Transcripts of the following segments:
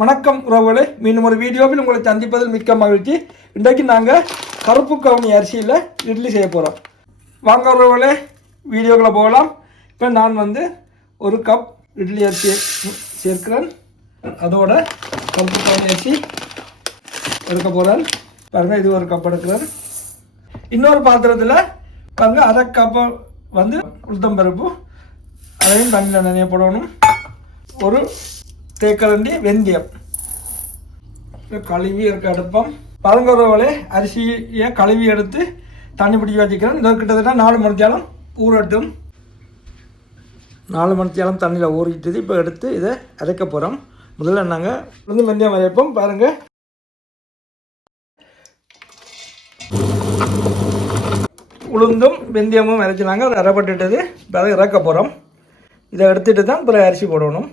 வணக்கம் உறவுகளே, மீண்டும் ஒரு வீடியோவில் உங்களை சந்திப்பதில் மிக்க மகிழ்ச்சி. இன்றைக்கு நாங்கள் கருப்பு கவுனி அரிசியில் இட்லி செய்ய போகிறோம். வாங்க உறவுகளே, வீடியோக்குள்ளே போகலாம். இப்போ நான் ஒரு கப் இட்லி அரிசி சேர்க்கிறேன். அதோட கருப்பு கவுனி அரிசி எடுக்க போகிறேன். பாருங்கள், இது ஒரு கப் எடுக்கிறேன். இன்னொரு பாத்திரத்தில் பாருங்கள், அரை கப்பு உளுத்தம்பருப்பு, அதையும் தண்ணியில் நனைய போடணும். ஒரு தேக்கரண்டி வெந்தயம், கழுவி இருக்க அடுப்பம். பழங்குறவளே அரிசியை கழுவி எடுத்து தண்ணி பிடிச்சி வச்சுக்கிறேன். இது கிட்டத்தட்ட 4 மணித்தாலும் ஊறட்டும். 4 மணித்தாலும் தண்ணியில் ஊறிட்டது. இப்போ எடுத்து இதை அரைக்க போகிறோம். முதல்ல நாங்கள் வெந்தயம் அரைப்போம். பாருங்கள், உளுந்தும் வெந்தயமும் அரைச்சினாங்க. அதை அரைப்பட்டுட்டது. இப்போ அதை இறக்க போகிறோம். இதை எடுத்துகிட்டு தான் பிறகு அரிசி போடணும்.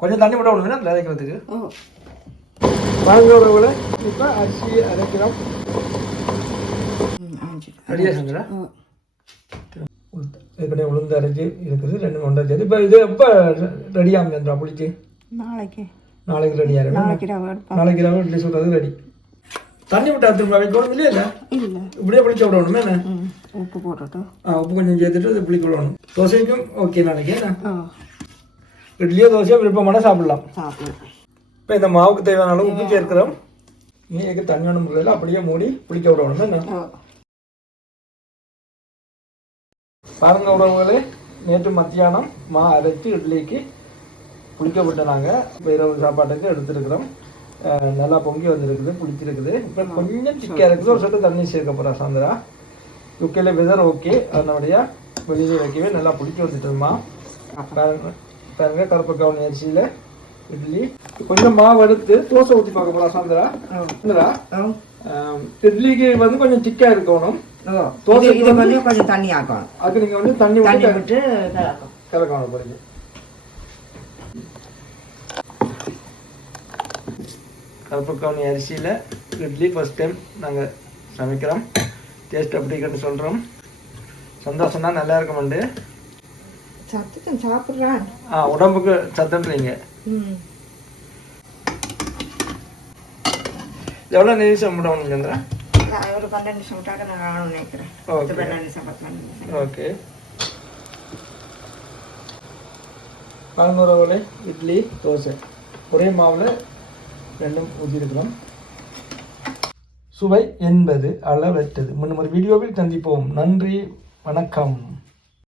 கொஞ்சம் தண்ணி விட விடணும் அதில் அரைக்கிறதுக்கு. வாங்குறவங்களை இப்போ அரிசி அரைக்கிறோம். ரெடியாக செஞ்சுடா. இதுக்கிட்டே உளுந்து அரைச்சி இருக்குது. 2 மணி நேரம். இப்போ இது எப்போ ரெடியாக இருந்துடா பிடிச்சி? நாளைக்கு ரெடி ஆகிடும். நாளைக்கு ரவை இட்லி சொல்கிறது ரெடி. தண்ணி விட்டு திரும்ப வைக்கணும் இல்லையா? இல்லை, இப்படியே புளிக்க விடணும். என்ன உப்பு போட்டுட்டு உப்பு கொஞ்சம் சேர்த்துட்டு இது புளிக்க விடணும். தோசைக்கும் ஓகே. நாளைக்கு இட்லியோ தோசையோ விருப்பமான சாப்பிடலாம். இப்போ இந்த மாவுக்கு தேவையான அளவு உப்பு சேர்க்கிறோம். நீக்கு தண்ணியான முறையில் அப்படியே மூடி புளிக்க விடணும். என்ன பாருங்க உறவுகளே, நேற்று மத்தியானம் அரைச்சி இட்லிக்கு புளிக்க விட்டனாங்க. இப்போ இரவு சாப்பாட்டுக்கு எடுத்துருக்குறோம். நல்லா பொங்கி வந்துருக்குது, புளிச்சிருக்குது. இப்போ கொஞ்சம் சிக்காக இருக்குது. ஒரு சொட்டு தண்ணி சேர்க்க போகிறா சாயந்தரா. யுக்கையில் வெதர் ஓகே, அதனுடைய வெளியே வைக்கவே நல்லா புளிக்க வந்துட்டுமா. பாருங்க, கருப்பு கவுனி அரிசியில் இட்லி. கொஞ்சம் மாவு எடுத்து தோசை ஊற்றி பார்க்க போகிறா சாயந்தரா. இட்லிக்கு கொஞ்சம் சிக்கா இருக்கணும். தோசை கொஞ்சம் தண்ணி ஆக்கணும். அதுக்கு நீங்கள் தண்ணி விட்டு கலக்கணும் போறீங்க. கருப்பு கவுனி அரிசியில் இட்லி ஃபர்ஸ்ட் டைம் நாங்கள் சமைக்கிறோம். டேஸ்ட் அப்படி கண்டு சொல்கிறோம். சந்தோஷம் தான், நல்லா இருக்குமெண்டு. சத்துக்கு சாப்பிட்றான். உடம்புக்கு சத்துன்றீங்க. எவ்வளோ நிமிஷம் விடணும் சந்திரா? ஒரு 12 நிமிஷம் விட்டாக்க நான் நினைக்கிறேன். ஓகே. பால்முறவில் இட்லி தோசை ஒரே மாவில் 2 ஊற்றிருக்கிறோம். சுவை என்பது அளவற்றது. முன்னும் ஒரு வீடியோவில் சந்திப்போம். நன்றி, வணக்கம்.